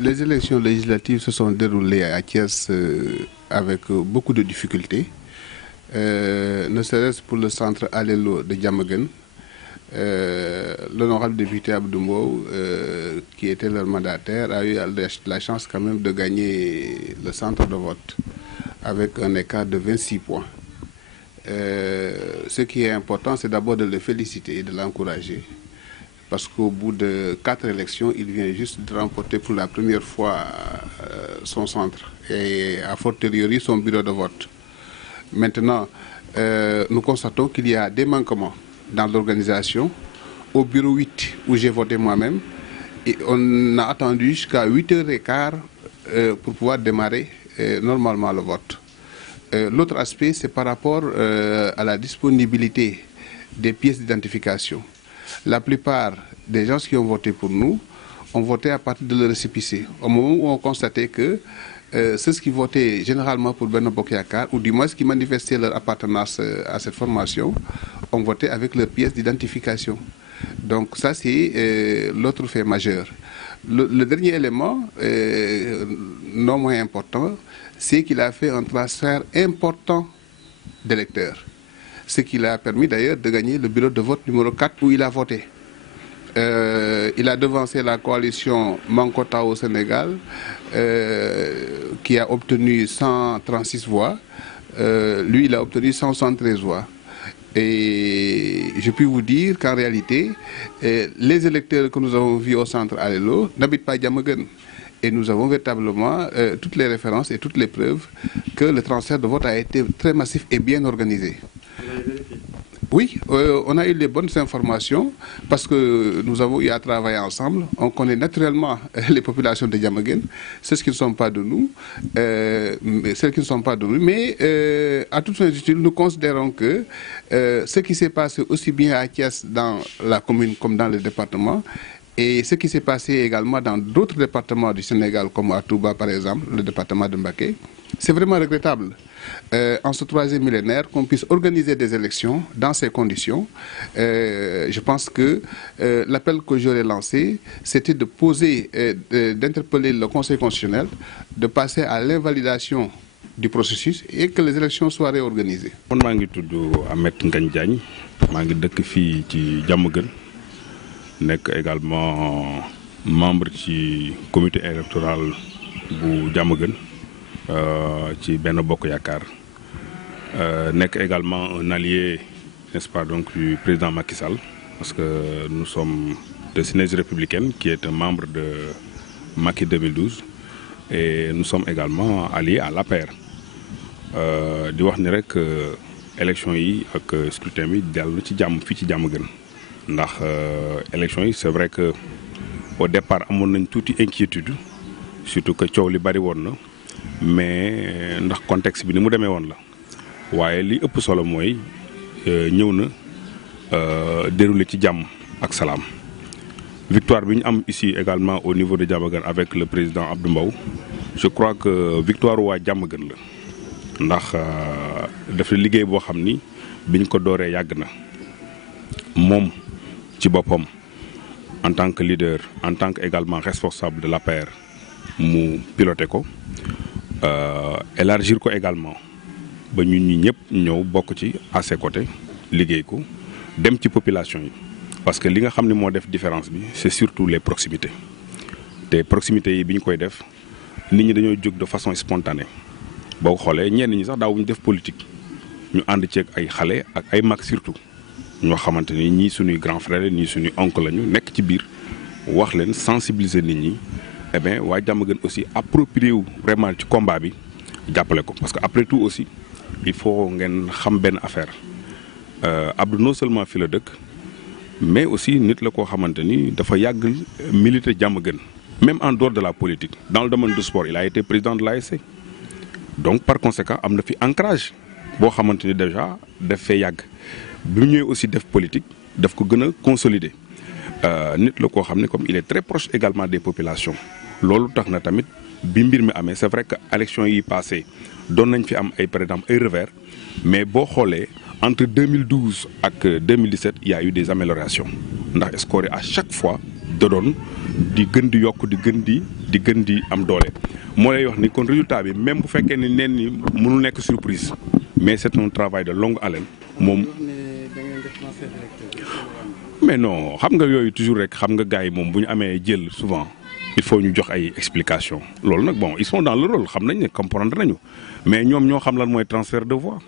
Les élections législatives se sont déroulées à Thiès avec beaucoup de difficultés, ne serait-ce pour le centre Alelo de Diamaguène. L'honorable député Abdou Mbow, qui était leur mandataire, a eu la chance quand même de gagner le centre de vote avec un écart de 26 points. Ce qui est important, c'est d'abord de le féliciter et de l'encourager. Parce qu'au bout de 4 élections, il vient juste de remporter pour la première fois son centre et a fortiori son bureau de vote. Maintenant, nous constatons qu'il y a des manquements dans l'organisation. Au bureau 8, où j'ai voté moi-même, et on a attendu jusqu'à 8h15 pour pouvoir démarrer normalement le vote. L'autre aspect, c'est par rapport à la disponibilité des pièces d'identification. La plupart des gens qui ont voté pour nous ont voté à partir de leur récépissé. Au moment où on constatait que ceux qui votaient généralement pour Benno Bokk Yakaar, ou du moins qui manifestaient leur appartenance à cette formation, ont voté avec leur pièce d'identification. Donc ça, c'est l'autre fait majeur. Le dernier élément, non moins important, c'est qu'il a fait un transfert important d'électeurs. Ce qui lui a permis d'ailleurs de gagner le bureau de vote numéro 4 où il a voté. Il a devancé la coalition Mankota au Sénégal, qui a obtenu 136 voix. Lui, il a obtenu 173 voix. Et je puis vous dire qu'en réalité, les électeurs que nous avons vus au centre Alelo n'habitent pas à Diamaguène. Et nous avons véritablement toutes les références et toutes les preuves que le transfert de vote a été très massif et bien organisé. Oui, on a eu les bonnes informations parce que nous avons eu à travailler ensemble. On connaît naturellement les populations de Diamaguène, celles qui ne sont pas de nous, mais à toute fin utile, nous considérons que ce qui s'est passé aussi bien à Thiès dans la commune comme dans le département, et ce qui s'est passé également dans d'autres départements du Sénégal, comme à Touba par exemple, le département de Mbacké, c'est vraiment regrettable. En ce troisième millénaire, qu'on puisse organiser des élections dans ces conditions. Je pense que l'appel que j'aurais lancé, c'était de poser, d'interpeller le Conseil constitutionnel, de passer à l'invalidation du processus et que les élections soient réorganisées. Je suis Ahmed Ngagne Diagne, je suis ici à Diamaguène. Je suis également membre du comité électoral de Diamaguène. Ci Benno Bokk Yakaar nekk également un allié, n'est-ce pas, donc du président Macky Sall, parce que nous sommes de Synergie républicaine qui est un membre de Macky 2012 et nous sommes également alliés à l'APR. Di wax ni rek élection yi ak scrutin bi dellu ci jàmm fii ci Diamaguène ndax élection yi c'est vrai que au départ amoon nañ tuuti inquiétude, surtout que coow li bari woon na. Mais ndax contexte bi ni mu demee woon la waaye li ëpp solo mooy ñëw na déroulé ci jàmm ak salaam. Victoire bi ñu am ici également au niveau de Diamaguène avec le président Abdou Mbow, je crois que victoire waa Diamaguène la ndax dafa liggéey boo xam ni biñ ko dooree yàgg na moom ci boppam en tant que leader, en tant que également responsable de l'APR mu piloté ko. Élargir ko également ba ñun ñi ñëpp ñëw bokk ci à ses côtés liggéey ko dem ci population yi parce que li nga xam ne moo def différence bi c'est surtout les proximités te proximités yi bi ñu koy def nit ñi dañoo jóg de façon spontanée boo xoolee ñenn ñi sax daawuñu def politique ñu ànd ceeg ay xale ak ay mag surtout ñoo xamante ni ñii suñuy grand frère ñii suñuy oncle lañu nekk ci biir wax leen sensibiliser nit ñi. Eh bien waa Diamaguène aussi approprié wu vraiment ci combat bi jàppale ko parce que après tout aussi il faut ngeen xam benn affaire Abdou non seulement fi la dëkk mais aussi nit la koo xamante ni dafa yàgg militer Diamaguène même en dehors de la politique dans le domaine du sport il a été président de l'ASC donc par conséquent am na fi ancrage boo xamante ni déjà daf fee yàgg bi mu ñëwee aussi def politique daf ko gën a consolider nit la koo xam ne comme il est très proche également des populations. Loolu tax na tamit bi mbir mi amee c'est vrai que élection yi passé doon nañ fi am ay par exemple ay revers mais boo xoolee entre 2012 ak 2017 il y a eu des améliorations ndax score à chaque fois da doon di gën di yokk di gën di am doole moo lay wax ni kon résultat bi même bu fekkee ni neen ni mënul nekk surprise mais c'est un travail de longue haleine moom. mais non xam nga yooyu toujours rek xam nga gars yi moom bu ñu amee jël souvent il faut ñu jox ay explications loolu nag bon ils sont dans le rôle xam nañ ne comprendre nañu mais ñoom ñoo xam lan mooy transfert de voix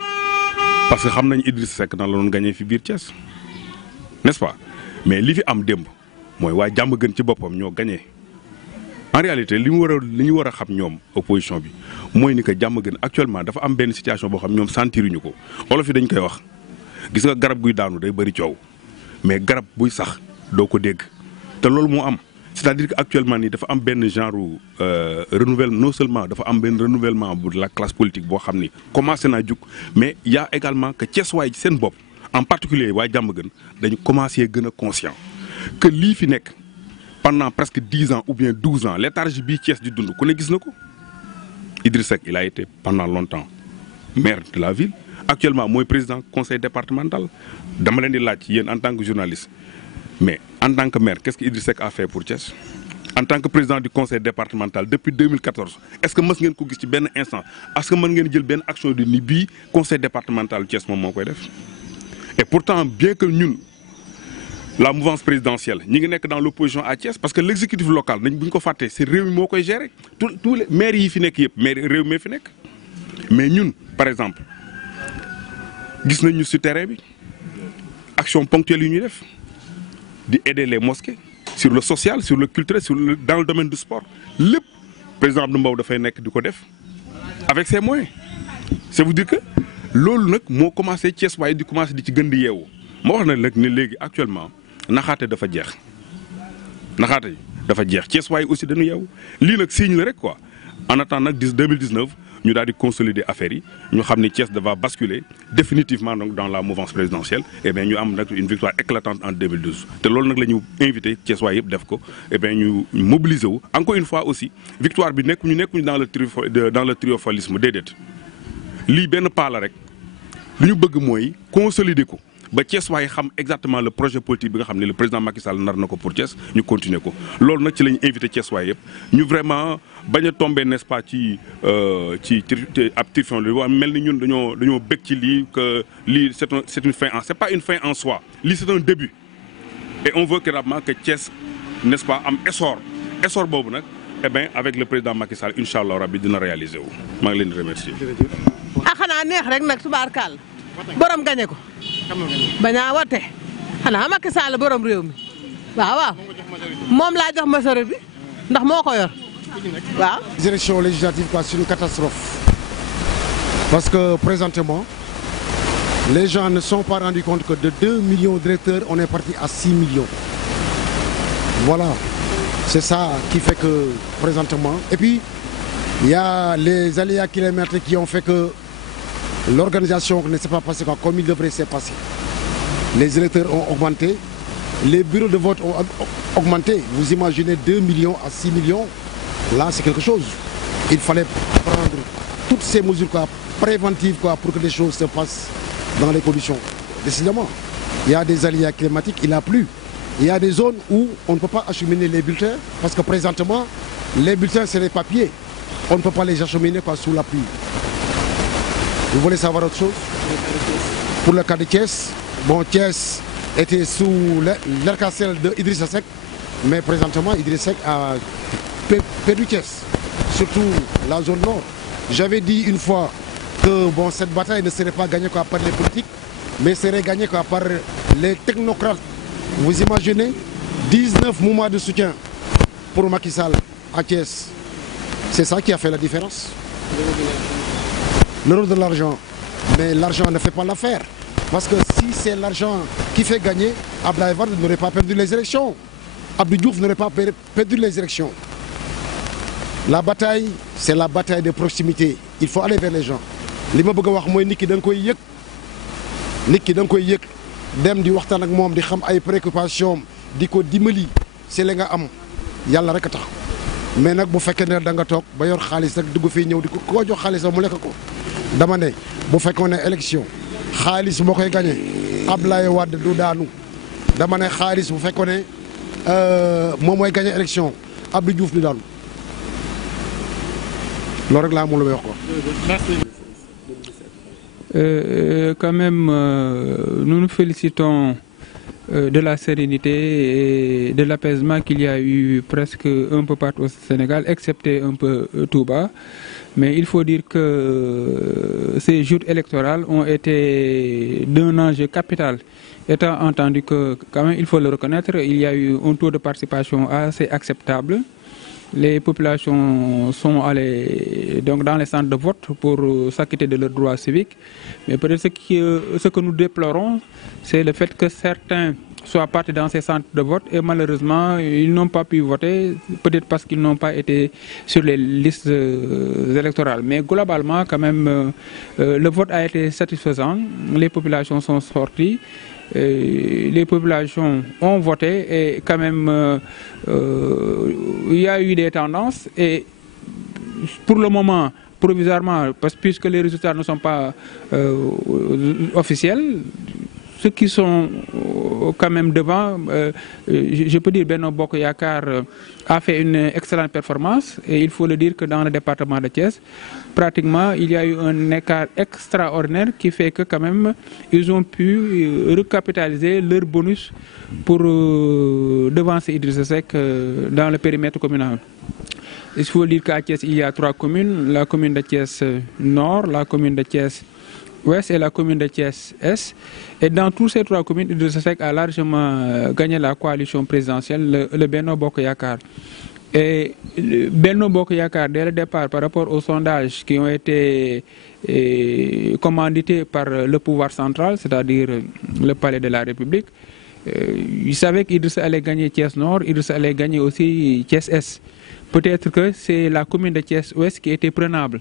parce que xam nañ Idriss Seck nan la doon gagné fi biir Thiès n'est-ce pas mais li fi am démb mooy waa Diamaguène ci boppam ñoo gagné en réalité li ñu war a xam ñoom opposition bi mooy ni que Diamaguène actuellement dafa am benn situation boo xam ñoom sentiruñu ko olof yi dañ koy wax gis nga garab guy daanu day bëri coow mais garab buy sax doo ko dégg te loolu moo am c'est-à-dire que actuellement nii dafa am benn genre renouvellement non seulement dafa am benn renouvellement bu la classe politique boo xam ni commencé naa jug mais y a également que Thiès waay ci seen bopp en particulier waa Diamaguène dañu commencé gën a conscient que lii fi nekk pendant presque 10 ans ou bien 12 ans léthargie bii Thiès di dund ku ne gis na ko Idriss Seck il a été pendant longtemps maire de la ville actuellement mooy président conseil départemental dama leen di laaj yéen en tant que journaliste mais en tant que maire qu'est-ce que Idriss Seck a fait pour Thiès en tant que président du conseil départemental depuis 2014 est-ce que mës ngeen ko gis ci benn instant est-ce que mën ngeen jël benn action de ni bii conseil départemental Thiès moom moo koy def et pourtant bien que ñun la mouvance présidentielle ñi ngi nekk dans l'opposition à Thiès parce que l'exécutif local nañ bu ñu ko fàttee c'est réew mi moo koy gérer tous les maires yi fi nekk yëpp maire réew mi fi nekk mais ñun par exemple gis nañ ñu ci terrain bi action ponctuelle yi ñuy def di aider les mosquées sur le social sur le culturel dans le domaine du sport lépp président Abdou Mbow dafay nekk di ko def avec ses moyens ça veut dire que loolu nag moo commencé Thiès waaye di commencé di ci gën di yeewu ma wax na nag ne léegi actuellement naxaate dafa jeex Thiès waaye aussi dañu yeewu lii nag signe la rek quoi en attendant nag 2019 ñu daal di consolider affaire yi ñu xam ni Thiès va basculer définitivement donc dans la mouvance présidentielle et bien ñu am nag une victoire éclatante en 2012 te loolu nag la ñu invité Thiès waay yëpp def ko et bien ñu mobiliser wu encore une fois aussi victoire bi nekkuñu dans le triomphalisme déedéet lii benn pas la rek li ñu bëgg mooy consolider ko ba Thiès waaye xam exactement le projet politique bi nga xam ne le président Macky Sall nar na ko pour Thiès ñu continuer ko loolu nag ci la ñu invité Thiès waaye yëpp ñu vraiment bañ a tombé n'est-ce pas ci ab tirfon li wax mel ni ñun dañoo bëgg ci lii que lii c'est une fin c'est pas une fin en soi lii c'est un début et on veut vraiment que Thiès n'est-ce pas am essor boobu nag eh bien avec le président Macky Sall incha allah rabbi dina réaliser wu maa ngi leen di remercier. xanaa neex rek nag tubaarkàlla borom gañe ko bañaa wate xanaa Macky Sall borom réew mi waaw moom laa jox majorité bi ndax moo ko yor waaw. Les élections législatives quoi c'est une catastrophe parce que présentement les gens ne sont pas rendus compte que de 2 millions d'électeurs on est parti à 6 millions voilà c'est ça qui fait que présentement et puis il y a les aléas kilomètres qui ont fait que l'organisation ne s'est pas passée comme il devrait s'est passé. Les électeurs ont augmenté, les bureaux de vote ont augmenté. Vous imaginez 2 millions à 6 millions, là c'est quelque chose. Il fallait prendre toutes ces mesures préventives pour que les choses se passent dans les conditions. Décidément, il y a des aléas climatiques, il a plu. Il y a des zones où on ne peut pas acheminer les bulletins parce que présentement, les bulletins c'est les papiers. On ne peut pas les acheminer sous la pluie. Vous voulez savoir autre chose? Pour le cas de Thiès, bon, Thiès était sous l'arc-en-ciel de Idrissa Seck, mais présentement Idrissa Seck a perdu Thiès, surtout la zone nord. J'avais dit une fois que bon, cette bataille ne serait pas gagnée par les politiques, mais serait gagnée par les technocrates. Vous imaginez 19 mouvements de soutien pour Macky Sall à Thiès. C'est ça qui a fait la différence. Le rôle de l'argent, mais l'argent ne fait pas l'affaire. Parce que si c'est l'argent qui fait gagner, Abdoulaye Wade n'aurait pas perdu les élections. Abdou Diouf n'aurait pas perdu les élections. La bataille, c'est la bataille de proximité. Il faut aller vers les gens. Li ma bëgg a wax mooy nit ki da nga koy yëg. Nit ki da nga koy yëg dem di waxtaan ak moom di xam ay préoccupations di ko dimbali c'est la nga am yàlla rek a tax. Mais nag bu fekkee ne da nga toog ba yor xaalis rek dugg fii ñëw di ko jox xaalis mu lekk ko dama ne bu fekkoon ne élection xaalis moo koy gagné Abdoulaye Wade du daanu dama ne xaalis bu fekkoon ne moom mooy gagné élection Abdou Diouf ni daanu loolu rek laa moom la may wax quoi. Quand même, nous nous félicitons de la sérénité et de l'apaisement qu'il y a eu presque un peu partout au Sénégal, excepté un peu tout bas. Mais il faut dire que ces jours électoraux ont été d'un enjeu capital. Étant entendu que, quand même, il faut le reconnaître, il y a eu un taux de participation assez acceptable. Les populations sont allées donc dans les centres de vote pour s'acquitter de leurs droits civiques. Mais peut-être ce que nous déplorons, c'est le fait que certains soient partis dans ces centres de vote et malheureusement, ils n'ont pas pu voter, peut-être parce qu'ils n'ont pas été sur les listes électorales. Mais globalement, quand même, le vote a été satisfaisant. Les populations sont sorties. Les populations ont voté et quand même il y a eu des tendances et pour le moment provisoirement puisque les résultats ne sont pas officiels, ceux qui sont quand même devant, je peux dire Benno Bokk Yakaar a fait une excellente performance et il faut le dire que dans le département de Thiès, pratiquement il y a eu un écart extraordinaire qui fait que quand même ils ont pu recapitaliser leur bonus pour devancer Idrissa Seck dans le périmètre communal. Il faut dire qu'à Thiès il y a 3 communes, la commune de Thiès Nord, la commune de Thiès Ouest et la commune de Thiès Est. Et dans toutes ces 3 communes, Idrissa Seck a largement gagné la coalition présidentielle, le Benno Bokk Yakaar. Et le Benno Bokk Yakaar, dès le départ, par rapport aux sondages qui ont été commandités par le pouvoir central, c'est-à-dire le palais de la République, ils savaient qu'Idrissa allait gagner Thiès Nord, Idrissa allait gagner aussi Thiès Est. Peut-être que c'est la commune de Thiès Ouest qui était prenable.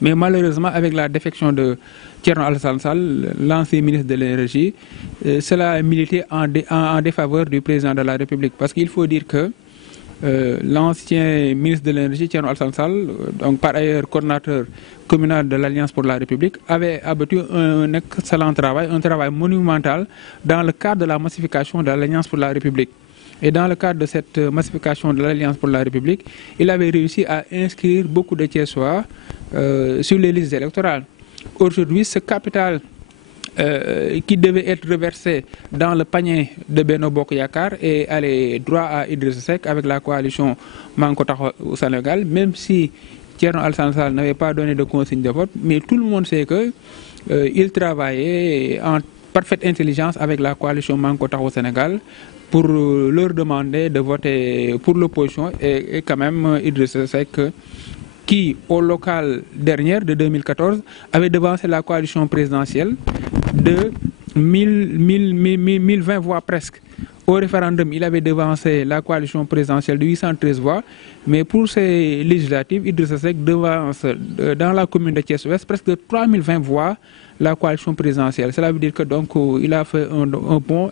Mais malheureusement, avec la défection de Thierno Alassane Sall, l'ancien ministre de l'énergie, cela a milité en défaveur du président de la République. Parce qu'il faut dire que l'ancien ministre de l'énergie, Thierno Alassane Sall, donc par ailleurs coordinateur communal de l'Alliance pour la République, avait abattu un excellent travail, un travail monumental dans le cadre de la massification de l'Alliance pour la République. Et dans le cadre de cette massification de l'Alliance pour la République, il avait réussi à inscrire beaucoup de Thiessois sur les listes électorales. Aujourd'hui, ce capital qui devait être reversé dans le panier de Benno Bokk Yakaar et aller droit à Idrissa Seck avec la coalition Manko Taxawu Sénégal, même si Thierno Alassane Sall n'avait pas donné de consigne de vote, mais tout le monde sait qu'il travaillait en parfaite intelligence avec la coalition Manko Taxawu Sénégal pour leur demander de voter pour l'opposition et quand même Idrissa Seck qui, au local dernier de 2014, avait devancé la coalition présidentielle de 1020 voix presque. Au référendum, il avait devancé la coalition présidentielle de 813 voix, mais pour ces législatives, Idrissa Seck devance dans la commune de Thiès-Ouest presque de 3020 voix la coalition présidentielle. Cela veut dire que donc il a fait un bond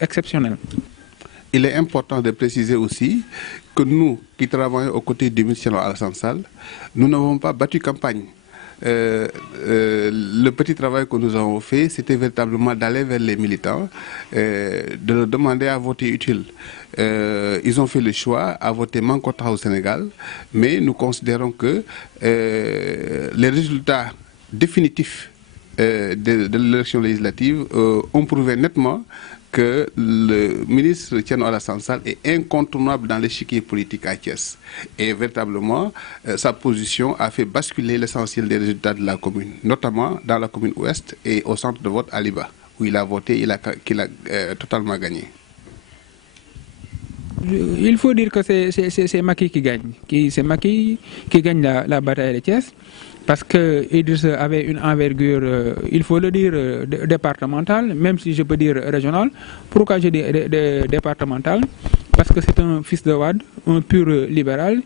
exceptionnel. Il est important de préciser aussi que nous, qui travaillons aux côtés du ministre Alassane Sall, nous n'avons pas battu campagne. Le petit travail que nous avons fait, c'était véritablement d'aller vers les militants, de leur demander à voter utile. Ils ont fait le choix à voter Manko Taxawu Sénégal, mais nous considérons que les résultats définitifs de l'élection législative ont prouvé nettement que le ministre Thierno Alassane Sall est incontournable dans l'échiquier politique à Thiès. Et véritablement, sa position a fait basculer l'essentiel des résultats de la commune, notamment dans la commune ouest et au centre de vote à Liba, où il a voté, qu'il a totalement gagné. Il faut dire que c'est Macky qui gagne. C'est Macky qui gagne la bataille de Thiès. Parce que Idrissa avait une envergure, il faut le dire, départementale, même si je peux dire régionale. Pourquoi je dis départementale? Parce que c'est un fils de Wade, un pur libéral,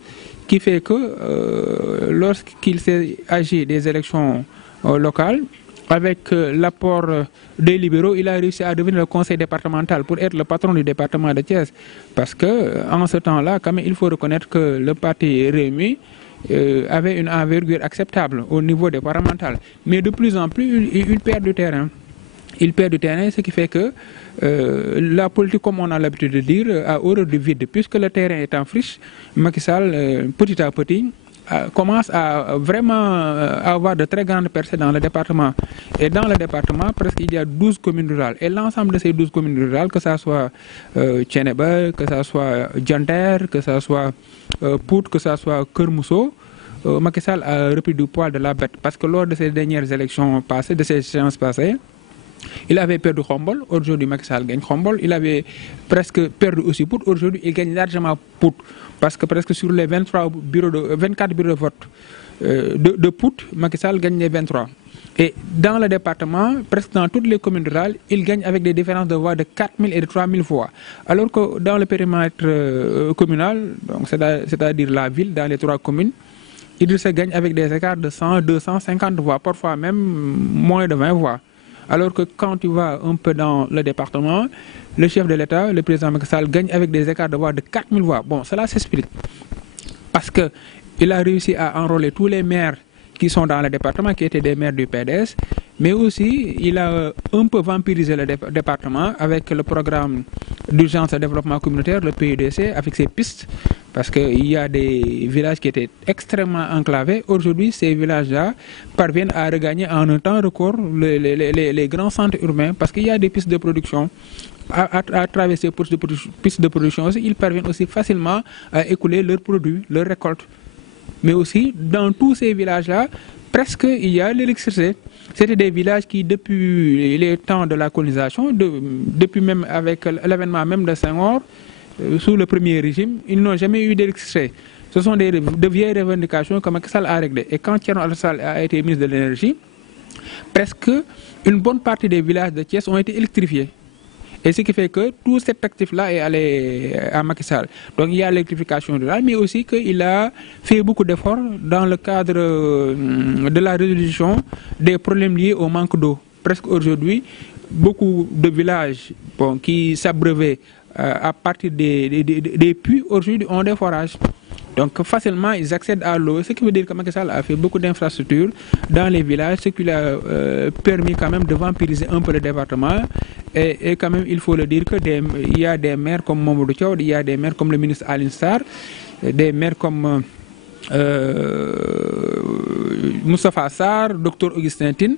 qui fait que lorsqu'il s'est agi des élections locales, avec l'apport des libéraux, il a réussi à devenir le conseil départemental pour être le patron du département de Thiès. Parce que en ce temps-là, quand même, il faut reconnaître que le parti Rewmi avait une envergure acceptable au niveau départemental. Mais de plus en plus, il perd du terrain. il perd du terrain, ce qui fait que la politique, comme on a l'habitude de dire, a horreur du vide. Puisque le terrain est en friche, Macky Sall, petit à petit, commence à vraiment avoir de très grandes percées dans le département. Et dans le département, presque il y a 12 communes rurales. Et l'ensemble de ces 12 communes rurales, que ce soit Thiénaba, que ce soit Diender, que ce soit Pout, que ce soit Keur Mousso, Macky Sall a repris du poil de la bête. Parce que lors de ces dernières élections passées, de ces séances passées, il avait perdu Khombol, aujourd'hui Macky Sall gagne Khombol. Il avait presque perdu aussi Pout, aujourd'hui il gagne largement Pout. Parce que presque sur les 24 bureaux de vote de Pout, Macky Sall gagne les 23. Et dans le département, presque dans toutes les communes rurales, il gagne avec des différences de voix de 4 000 et de 3 000 voix. Alors que dans le périmètre communal, c'est-à-dire la ville, dans les 3 communes, Idrissa gagne avec des écarts de 100, 250 voix, parfois même moins de 20 voix. Alors que quand tu vas un peu dans le département, le chef de l'État, le président Macky Sall, gagne avec des écarts de voix de 4 000 voix. Bon, cela s'explique. Parce qu'il a réussi à enrôler tous les maires qui sont dans le département, qui étaient des maires du PDS, mais aussi il a un peu vampirisé le département avec le programme d'urgence de développement communautaire, le PUDC, avec ses pistes, parce qu'il y a des villages qui étaient extrêmement enclavés. Aujourd'hui, ces villages-là parviennent à regagner en un temps record les grands centres urbains, parce qu'il y a des pistes de production. À travers ces pistes de production aussi, ils parviennent aussi facilement à écouler leurs produits, leurs récoltes. Mais aussi, dans tous ces villages-là, presque il y a l'électricité. C'était des villages qui, depuis les temps de la colonisation, depuis même avec l'avènement même de Senghor, sous le premier régime, ils n'ont jamais eu d'électricité. Ce sont de vieilles revendications que Macky Sall a réglées. Et quand Thierno Alassane Sall a été ministre de l'Énergie, presque une bonne partie des villages de Thiès ont été électrifiés. Et ce qui fait que tout cet actif-là est allé à Macky Sall. Donc il y a l'électrification rurale, mais aussi qu'il a fait beaucoup d'efforts dans le cadre de la résolution des problèmes liés au manque d'eau. Presque aujourd'hui, beaucoup de villages qui s'abreuvaient à partir des puits, aujourd'hui ont des forages. Donc facilement, ils accèdent à l'eau, ce qui veut dire que Macky Sall a fait beaucoup d'infrastructures dans les villages, ce qui lui a permis quand même de vampiriser un peu le département. Et quand même, il faut le dire qu'il y a des maires comme Mamadou Thiaw, il y a des maires comme le ministre Aline Sarr, des maires comme Moustapha Sarr, Dr Augustin Tine.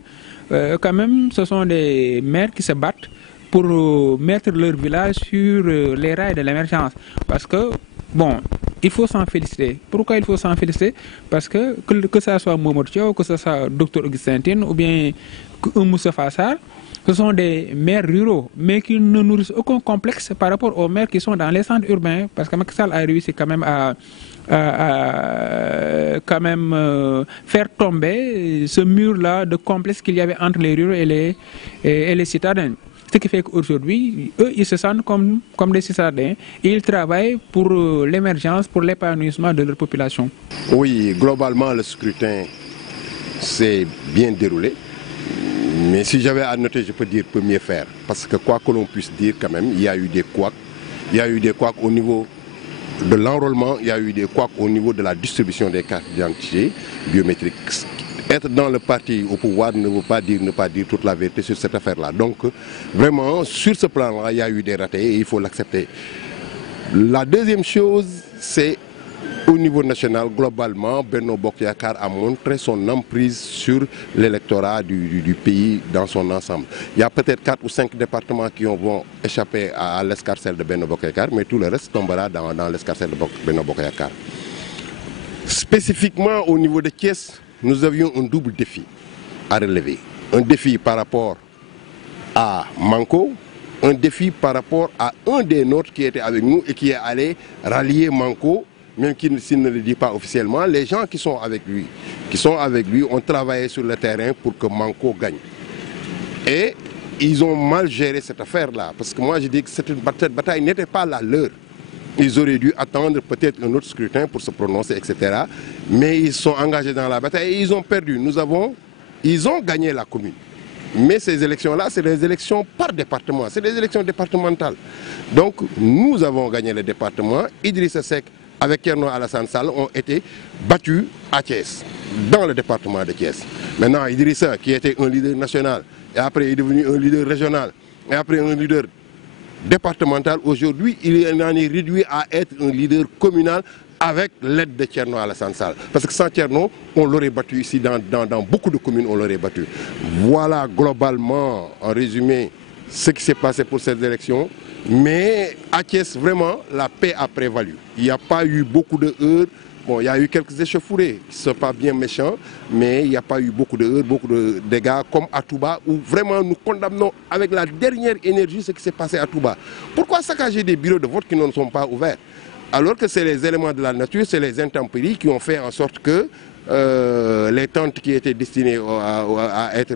Quand même, ce sont des maires qui se battent pour mettre leur village sur les rails de l'émergence. Parce que, bon, il faut s'en féliciter. Pourquoi il faut s'en féliciter? Parce que ce soit Mamadou Thiaw, que ce soit Dr Augustin Tine ou bien Moustapha Sarr, ce sont des maires ruraux, mais qui ne nourrissent aucun complexe par rapport aux maires qui sont dans les centres urbains. Parce que Macky Sall a réussi quand même à faire tomber ce mur-là de complexe qu'il y avait entre les ruraux et les citadins. Ce qui fait qu'aujourd'hui, eux, ils se sentent comme des citadins et ils travaillent pour l'émergence, pour l'épanouissement de leur population. Oui, globalement, le scrutin s'est bien déroulé. Mais si j'avais à noter, je peux dire peut mieux faire. Parce que quoi que l'on puisse dire quand même, il y a eu des couacs. Il y a eu des couacs au niveau de l'enrôlement, il y a eu des couacs au niveau de la distribution des cartes d'identité biométriques. Être dans le parti au pouvoir ne veut pas dire ne pas dire toute la vérité sur cette affaire-là. Donc vraiment, sur ce plan-là, il y a eu des ratés et il faut l'accepter. La deuxième chose, c'est au niveau national, globalement, Benno Bokk Yakaar a montré son emprise sur l'électorat du pays dans son ensemble. Il y a peut-être 4 ou 5 départements qui vont échapper à l'escarcelle de Benno Bokk Yakaar, mais tout le reste tombera dans l'escarcelle de Benno Bokk Yakaar. Spécifiquement au niveau de Thiès, nous avions un double défi à relever. Un défi par rapport à Manko, un défi par rapport à un des nôtres qui était avec nous et qui est allé rallier Manko, même s'il ne le dit pas officiellement. Les gens qui sont avec lui ont travaillé sur le terrain pour que Manko gagne. Et ils ont mal géré cette affaire-là, parce que moi je dis que cette bataille n'était pas la leur. Ils auraient dû attendre peut-être un autre scrutin pour se prononcer, etc. Mais ils sont engagés dans la bataille et ils ont perdu. Ils ont gagné la commune. Mais ces élections-là, c'est des élections par département, c'est des élections départementales. Donc nous avons gagné le département. Idrissa Seck avec Thierno Alassane Sall ont été battus à Thiès, dans le département de Thiès. Maintenant, Idrissa, qui était un leader national, et après est devenu un leader régional, et après un leader départemental, aujourd'hui, il en est réduit à être un leader communal avec l'aide de Thierno Alassane Sall. Parce que sans Thierno, on l'aurait battu ici, dans beaucoup de communes, on l'aurait battu. Voilà globalement, en résumé, ce qui s'est passé pour cette élection. Mais à Thiès, vraiment, la paix a prévalu. Il n'y a pas eu beaucoup de heurts. Bon, il y a eu quelques échauffourées qui ne sont pas bien méchants, mais il n'y a pas eu beaucoup de heurts, beaucoup de dégâts, comme à Touba, où vraiment nous condamnons avec la dernière énergie ce qui s'est passé à Touba. Pourquoi saccager des bureaux de vote qui ne sont pas ouverts? Alors que c'est les éléments de la nature, c'est les intempéries qui ont fait en sorte que les tentes qui étaient destinées à être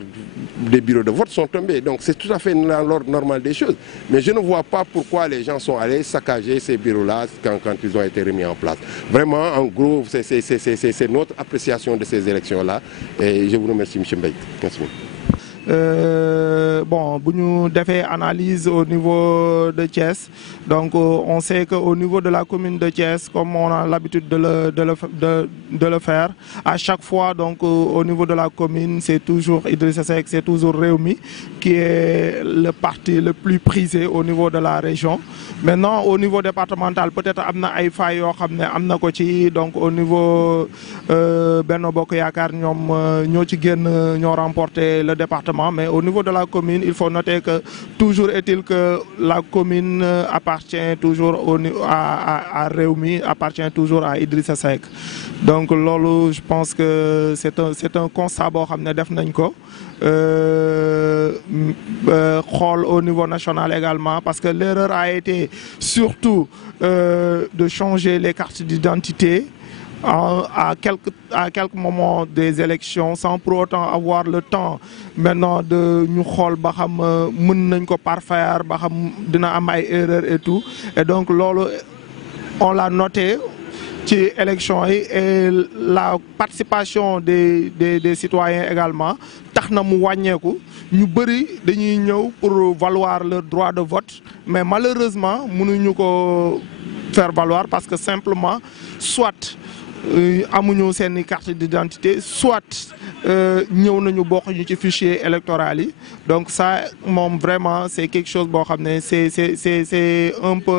des bureaux de vote sont tombées. Donc c'est tout à fait dans l'ordre normal des choses. Mais je ne vois pas pourquoi les gens sont allés saccager ces bureaux-là quand ils ont été remis en place. Vraiment, en gros, c'est notre appréciation de ces élections-là. Et je vous remercie, M. Mbaye. Merci. Bon, bu ñu defee analyse au niveau de Thiès, donc on sait qu'au niveau de la commune de Thiès, comme on a l'habitude de le faire, à chaque fois, donc au niveau de la commune, c'est toujours Idrissa Seck, c'est toujours Rewmi qui est le parti le plus prisé au niveau de la région. Maintenant, au niveau départemental, peut-être am na ay failles yoo xam ne am na ko ci, donc au niveau Benno Bokk Yaakaar ñoom ñoo ci génn ñoo remporté le département. Mais au niveau de la commune, il faut noter que toujours est-il que la commune appartient toujours à Rewmi, appartient toujours à Idrissa Seck. Donc lolo, je pense que c'est un constat boo xam ne def nañ ko. Au niveau national également, parce que l'erreur a été surtout de changer les cartes d'identité à quelques moments des élections, sans pour autant avoir le temps maintenant de ñu xool ba xam mën nañ ko parfaire, ba xam dina am ay erreurs et tout. Et donc loolu on l'a noté ci élection yi, et la participation des citoyens également tax na mu wàññeeku. Ñu bëri dañuy ñëw pour valoir leur droit de vote, mais malheureusement mënuñu ko faire valoir parce que simplement soit amuñu seen carte d'identité, soit ñëw nañu bokk ñu ci fichier électoral yi. Donc ça moom vraiment c'est quelque chose boo xam ne c'est un peu